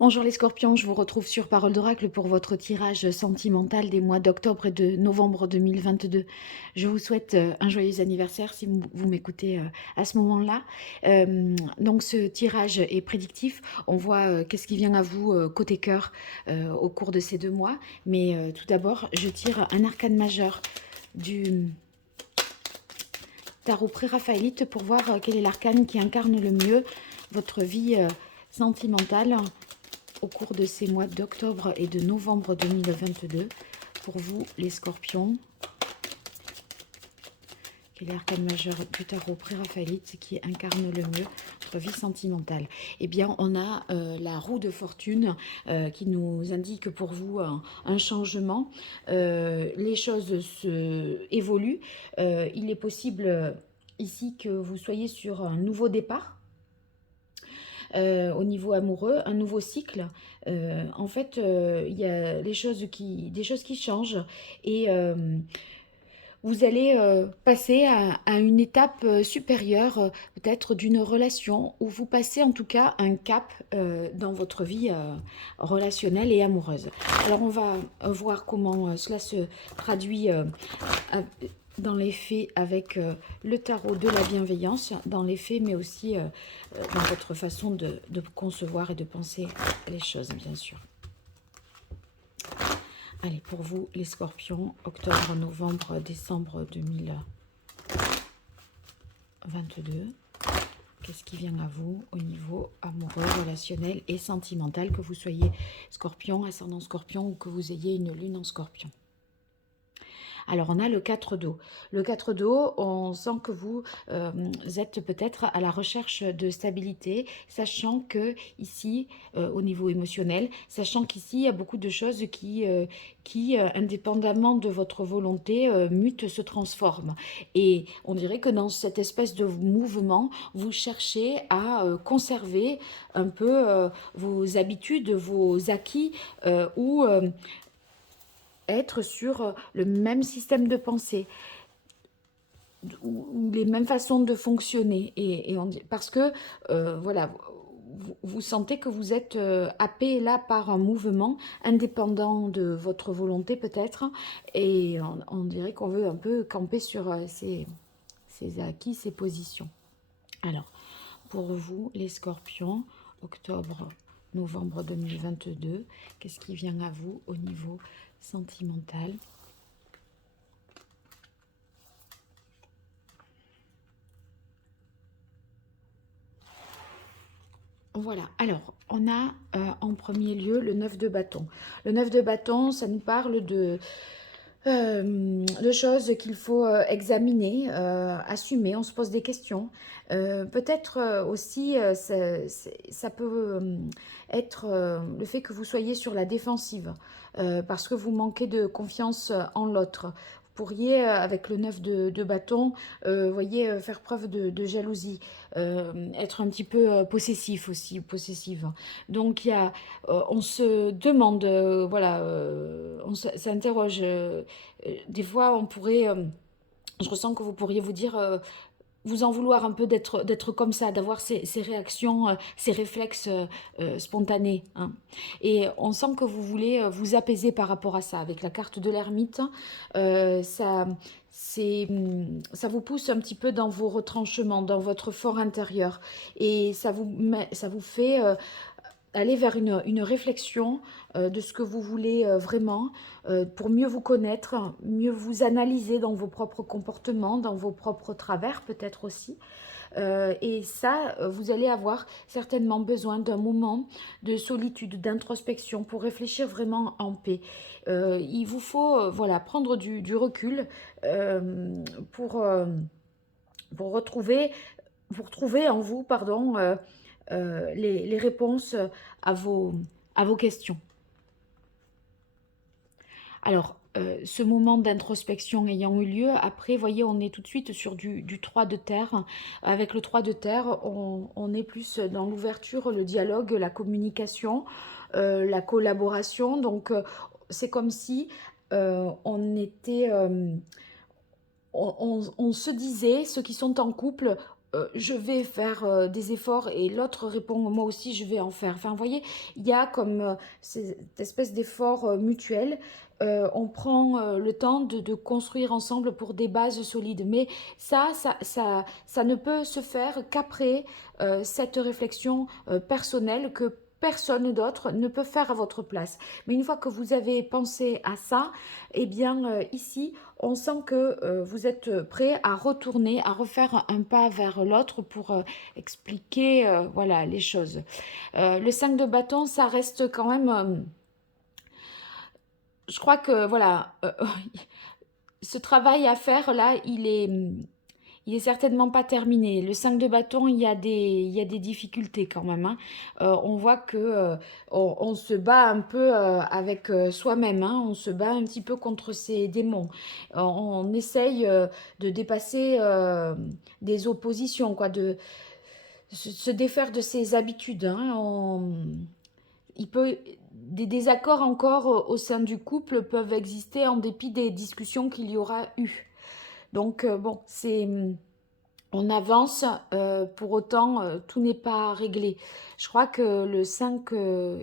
Bonjour les scorpions, je vous retrouve sur Parole d'Oracle pour votre tirage sentimental des mois d'octobre et de novembre 2022. Je vous souhaite un joyeux anniversaire si vous m'écoutez à ce moment-là. Donc ce tirage est prédictif, on voit qu'est-ce qui vient à vous côté cœur au cours de ces 2 mois. Mais tout d'abord, je tire un arcane majeur du tarot pré-raphaélite pour voir quel est l'arcane qui incarne le mieux votre vie sentimentale au cours de ces mois d'octobre et de novembre 2022. Pour vous, les scorpions, quel est l'arcane majeur du tarot pré-raphaélite qui incarne le mieux votre vie sentimentale? Eh bien, on a la roue de fortune qui nous indique pour vous un changement. Les choses évoluent. Il est possible ici que vous soyez sur un nouveau départ. Au niveau amoureux, un nouveau cycle. En fait, il y a des choses qui changent et vous allez passer à une étape supérieure, peut-être d'une relation, où vous passez en tout cas un cap dans votre vie relationnelle et amoureuse. Alors on va voir comment cela se traduit dans les faits avec le tarot de la bienveillance, dans les faits, mais aussi dans votre façon de concevoir et de penser les choses, bien sûr. Allez, pour vous, les scorpions, octobre, novembre, décembre 2022, qu'est-ce qui vient à vous au niveau amoureux, relationnel et sentimental, que vous soyez scorpion, ascendant scorpion ou que vous ayez une lune en scorpion? Alors, on a le 4 d'eau. Le 4 d'eau, on sent que vous êtes peut-être à la recherche de stabilité, sachant que ici, au niveau émotionnel, sachant qu'ici, il y a beaucoup de choses qui indépendamment de votre volonté, mutent, se transforment. Et on dirait que dans cette espèce de mouvement, vous cherchez à conserver un peu vos habitudes, vos acquis, ou être sur le même système de pensée ou les mêmes façons de fonctionner. Parce que, voilà, vous sentez que vous êtes happé là par un mouvement indépendant de votre volonté peut-être, et on dirait qu'on veut un peu camper sur ces acquis, ces positions. Alors, pour vous, les scorpions, octobre, novembre 2022, qu'est-ce qui vient à vous au niveau sentimental? Voilà, alors on a en premier lieu le 9 de bâton. Le 9 de bâton, ça nous parle de choses qu'il faut examiner, assumer, on se pose des questions. Peut-être aussi, ça peut être le fait que vous soyez sur la défensive, parce que vous manquez de confiance en l'autre. Vous pourriez, avec le 9 de bâton, voyez, faire preuve de jalousie, être un petit peu possessif aussi, possessive. Donc, on se demande, voilà, on s'interroge. Des fois, je ressens que vous pourriez vous dire, vous en vouloir un peu d'être comme ça, d'avoir ces réactions, ces réflexes spontanés, hein. Et on sent que vous voulez vous apaiser par rapport à ça. Avec la carte de l'ermite, ça, ça vous pousse un petit peu dans vos retranchements, dans votre fort intérieur. Et ça vous fait aller vers une réflexion de ce que vous voulez vraiment, pour mieux vous connaître, mieux vous analyser dans vos propres comportements, dans vos propres travers peut-être aussi. Et ça, vous allez avoir certainement besoin d'un moment de solitude, d'introspection pour réfléchir vraiment en paix. Il vous faut voilà, prendre du recul pour, pour retrouver, pour trouver en vous, pardon, les réponses à vos questions. Alors, ce moment d'introspection ayant eu lieu, après, voyez, on est tout de suite sur du 3 de terre. Avec le 3 de terre, on est plus dans l'ouverture, le dialogue, la communication, la collaboration. Donc, c'est comme si on était... on se disait, ceux qui sont en couple, je vais faire des efforts et l'autre répond moi aussi je vais en faire. Enfin, vous voyez, il y a comme cette espèce d'effort mutuel. On prend le temps de construire ensemble pour des bases solides. Mais ça ne peut se faire qu'après cette réflexion personnelle que personne d'autre ne peut faire à votre place. Mais une fois que vous avez pensé à ça, eh bien ici, on sent que vous êtes prêt à retourner, à refaire un pas vers l'autre pour expliquer voilà, les choses. Le 5 de bâton, ça reste quand même... je crois que voilà, ce travail à faire là, il est certainement pas terminé. Le 5 de bâton, il y a des difficultés quand même, hein. On voit que on se bat un peu avec soi-même, hein. On se bat un petit peu contre ses démons. On essaye de dépasser des oppositions, quoi, de se défaire de ses habitudes, hein. Il peut, des désaccords encore au sein du couple peuvent exister en dépit des discussions qu'il y aura eu. Donc bon, on avance, pour autant, tout n'est pas réglé. Je crois que le 5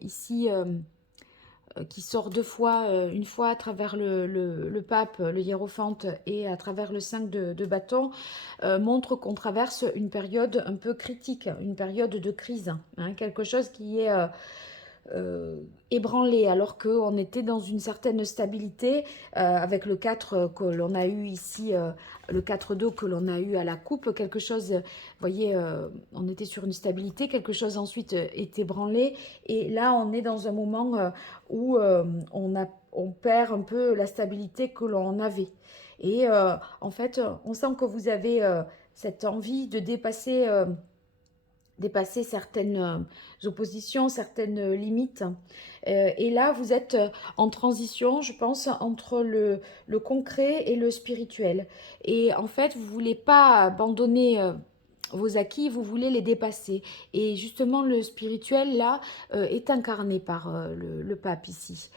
ici, qui sort deux fois, une fois à travers le pape, le hiérophante, et à travers le 5 de bâton, montre qu'on traverse une période un peu critique, une période de crise, hein, quelque chose qui est euh, ébranlé alors qu'on était dans une certaine stabilité avec le 4 que l'on a eu ici, le 4 d'eau que l'on a eu à la coupe, quelque chose, vous voyez, on était sur une stabilité, quelque chose ensuite est ébranlé et là on est dans un moment où on perd un peu la stabilité que l'on avait. Et en fait, on sent que vous avez cette envie de dépasser certaines oppositions, certaines limites. Et là, vous êtes en transition, je pense, entre le concret et le spirituel. Et en fait, vous ne voulez pas abandonner vos acquis, vous voulez les dépasser. Et justement, le spirituel, là, est incarné par le pape ici.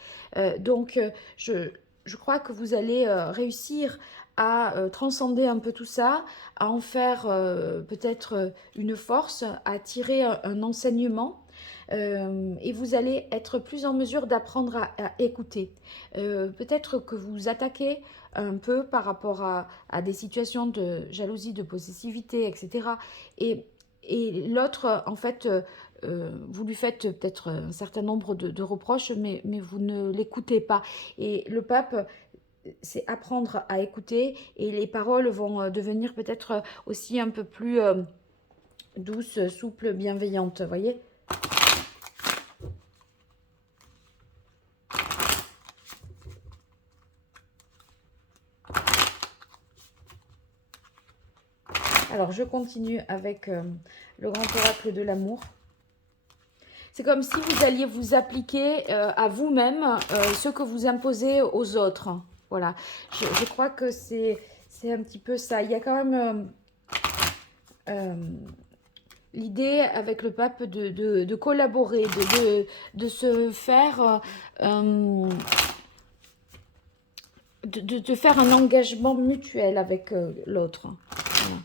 Donc, je crois que vous allez réussir à transcender un peu tout ça, à en faire peut-être une force, à tirer un enseignement. Et vous allez être plus en mesure d'apprendre à écouter. Peut-être que vous attaquez un peu par rapport à des situations de jalousie, de possessivité, etc. Et l'autre, en fait, vous lui faites peut-être un certain nombre de reproches, mais vous ne l'écoutez pas. Et le pape, c'est apprendre à écouter et les paroles vont devenir peut-être aussi un peu plus douces, souples, bienveillantes, vous voyez. Alors, je continue avec le grand oracle de l'amour. C'est comme si vous alliez vous appliquer à vous-même ce que vous imposez aux autres. Voilà. Je crois que c'est un petit peu ça. Il y a quand même l'idée avec le pape de collaborer, de se faire... de faire un engagement mutuel avec l'autre. Voilà.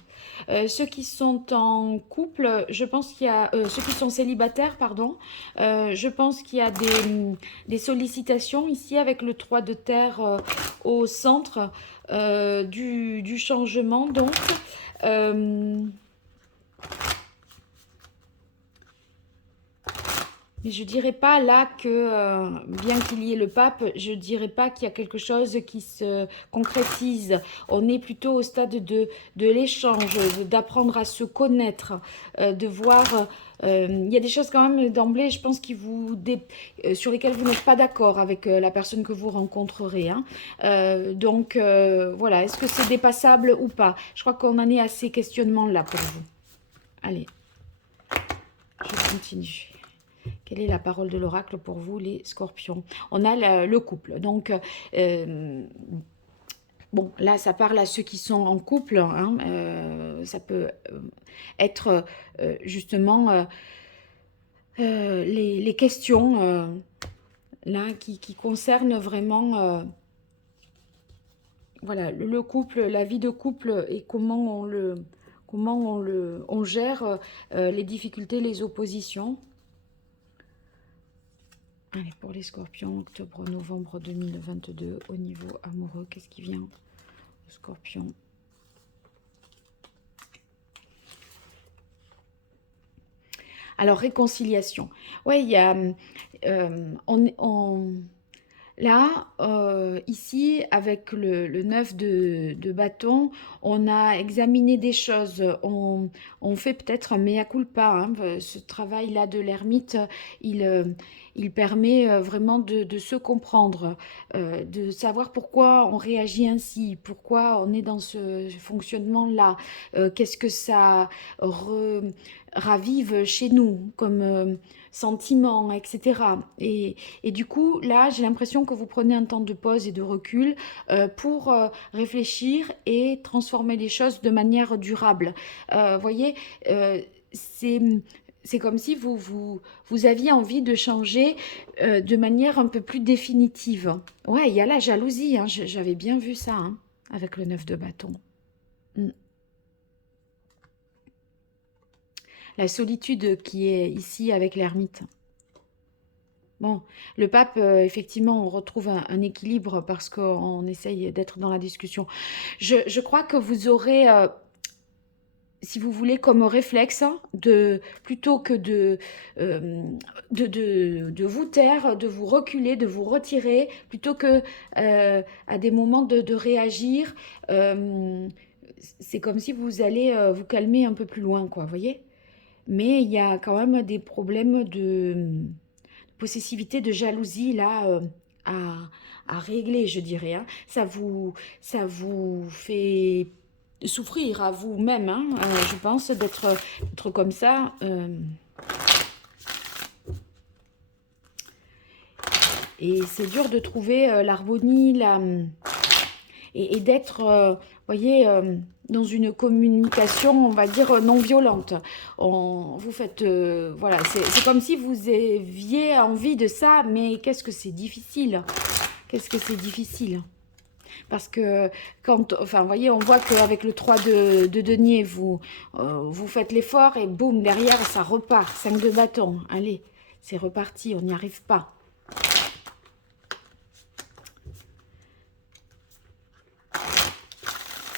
Ceux qui sont en couple, je pense qu'il y a... ceux qui sont célibataires, pardon, je pense qu'il y a des sollicitations ici avec le 3 de terre au centre du changement. Donc, mais je dirais pas là que, bien qu'il y ait le pape, je dirais pas qu'il y a quelque chose qui se concrétise. On est plutôt au stade de l'échange, d'apprendre à se connaître, de voir... il y a des choses quand même d'emblée, je pense, sur lesquelles vous n'êtes pas d'accord avec la personne que vous rencontrerez, hein. Donc, voilà, est-ce que c'est dépassable ou pas? Je crois qu'on en est à ces questionnements-là pour vous. Allez, je continue. Quelle est la parole de l'oracle pour vous, les scorpions? On a le couple. Donc, bon, là, ça parle à ceux qui sont en couple, hein. Ça peut être justement les questions là qui concernent vraiment voilà, le couple, la vie de couple et comment comment on gère les difficultés, les oppositions. Allez, pour les scorpions, octobre-novembre 2022, au niveau amoureux, qu'est-ce qui vient? Scorpion. Alors, réconciliation. Oui, il y a... là, ici, avec le 9 de bâton, on a examiné des choses. On fait peut-être un mea culpa, hein. Ce travail-là de l'ermite, il permet vraiment de se comprendre, de savoir pourquoi on réagit ainsi, pourquoi on est dans ce fonctionnement-là, qu'est-ce que ça ravive chez nous comme sentiments, etc. Et du coup, là, j'ai l'impression que vous prenez un temps de pause et de recul pour réfléchir et transformer les choses de manière durable. Voyez, c'est comme si vous aviez envie de changer de manière un peu plus définitive. Ouais, il y a la jalousie, hein, j'avais bien vu ça, hein, avec le 9 de bâton. La solitude qui est ici avec l'ermite. Bon, le pape, effectivement, on retrouve un équilibre parce qu'on essaye d'être dans la discussion. Je crois que vous aurez, si vous voulez, comme réflexe, plutôt que de vous taire, de vous reculer, de vous retirer, plutôt que à des moments de réagir, c'est comme si vous allez vous calmer un peu plus loin, quoi, vous voyez? Mais il y a quand même des problèmes de possessivité, de jalousie là à régler, je dirais, hein. Ça vous fait souffrir à vous-même, hein, je pense, d'être comme ça. Et c'est dur de trouver l'harmonie, et d'être, voyez, dans une communication, on va dire, non violente. Vous faites, voilà, c'est comme si vous aviez envie de ça, mais qu'est-ce que c'est difficile. Qu'est-ce que c'est difficile. Parce que quand, enfin, vous voyez, on voit qu'avec le 3 de denier, vous faites l'effort et boum, derrière, ça repart. 5 de bâton, allez, c'est reparti, on n'y arrive pas.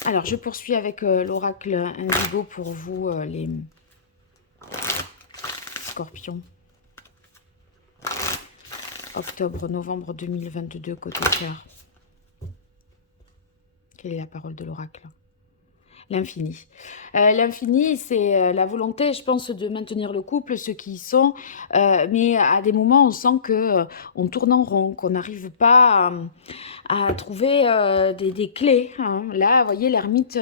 Alors, je poursuis avec l'oracle Indigo pour vous, les scorpions. Octobre-novembre 2022, côté cœur. Quelle est la parole de l'oracle? L'infini. L'infini, c'est la volonté, je pense, de maintenir le couple, ceux qui y sont. Mais à des moments, on sent que on tourne en rond, qu'on n'arrive pas à trouver des clés, hein. Là, vous voyez, l'ermite,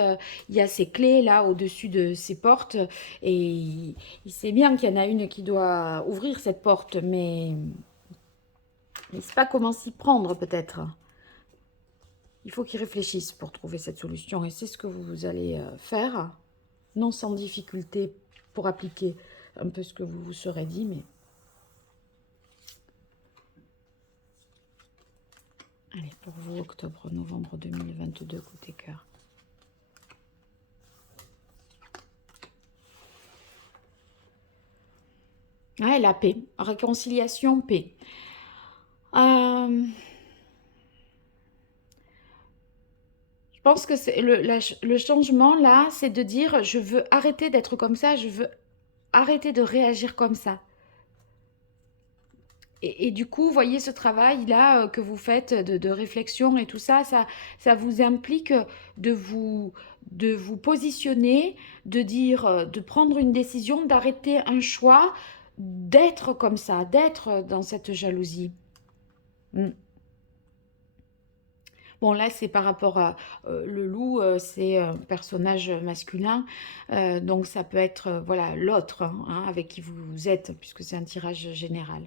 il y a ses clés là au-dessus de ses portes. Et il sait bien qu'il y en a une qui doit ouvrir cette porte, mais il ne sait pas comment s'y prendre, peut-être. Il faut qu'ils réfléchissent pour trouver cette solution. Et c'est ce que vous allez faire. Non sans difficulté pour appliquer un peu ce que vous vous serez dit. Mais allez, pour vous, octobre-novembre 2022, côté cœur. Ouais, la paix. Réconciliation, paix. Je pense que c'est le changement là, c'est de dire je veux arrêter d'être comme ça, je veux arrêter de réagir comme ça. Et du coup, vous voyez ce travail là que vous faites de réflexion et tout ça, ça vous implique de vous positionner, de dire, de prendre une décision, d'arrêter un choix, d'être comme ça, d'être dans cette jalousie. Bon, là, c'est par rapport à le loup, c'est un personnage masculin, donc ça peut être voilà, l'autre, hein, avec qui vous êtes, puisque c'est un tirage général.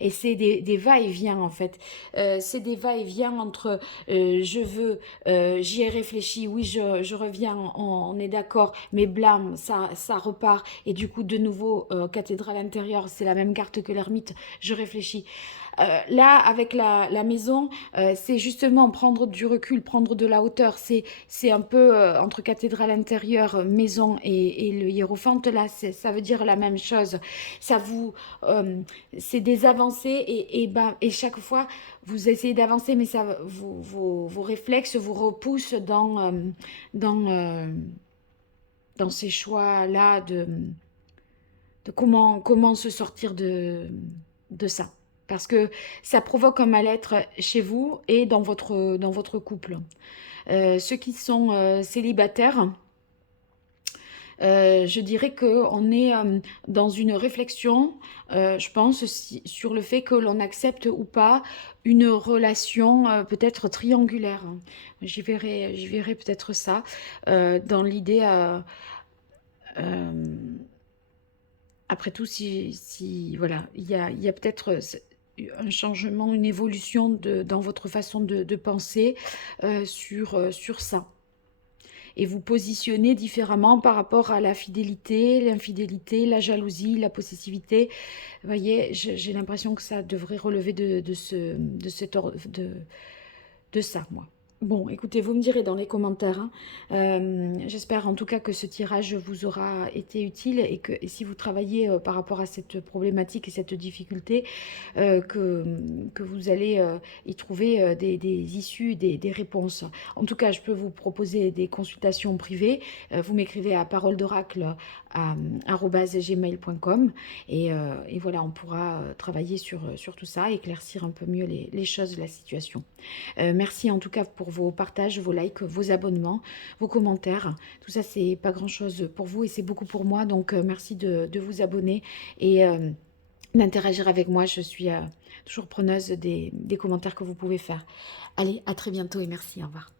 Et c'est des va-et-vient en fait. C'est des va-et-vient entre j'y ai réfléchi, oui, je reviens, on est d'accord, mais blâme, ça repart. Et du coup, de nouveau, cathédrale intérieure, c'est la même carte que l'ermite, je réfléchis. Là, avec la maison, c'est justement prendre du recul, prendre de la hauteur. C'est un peu entre cathédrale intérieure, maison et le hiérophante. Là, ça veut dire la même chose. Ça vous, euh, c'est des avancées et chaque fois, vous essayez d'avancer, mais ça, vos réflexes vous repoussent dans, dans ces choix-là de comment se sortir de ça. Parce que ça provoque un mal-être chez vous et dans votre couple. Ceux qui sont célibataires, je dirais qu'on est dans une réflexion, je pense, sur le fait que l'on accepte ou pas une relation peut-être triangulaire. J'y verrai peut-être ça dans l'idée. Euh, Après tout, voilà, il y a peut-être un changement, une évolution dans votre façon de penser sur ça. Et vous positionnez différemment par rapport à la fidélité, l'infidélité, la jalousie, la possessivité. Vous voyez, j'ai l'impression que ça devrait relever de ça, moi. Bon, écoutez, vous me direz dans les commentaires, hein. J'espère en tout cas que ce tirage vous aura été utile et si vous travaillez par rapport à cette problématique et cette difficulté, que vous allez y trouver des issues, des réponses. En tout cas, je peux vous proposer des consultations privées. Vous m'écrivez à parole d'oracle à @gmail.com et voilà, on pourra travailler sur tout ça, éclaircir un peu mieux les choses, la situation. Merci en tout cas pour vos partages, vos likes, vos abonnements, vos commentaires. Tout ça, c'est pas grand-chose pour vous et c'est beaucoup pour moi. Donc, merci de vous abonner et d'interagir avec moi. Je suis toujours preneuse des commentaires que vous pouvez faire. Allez, à très bientôt et merci. Au revoir.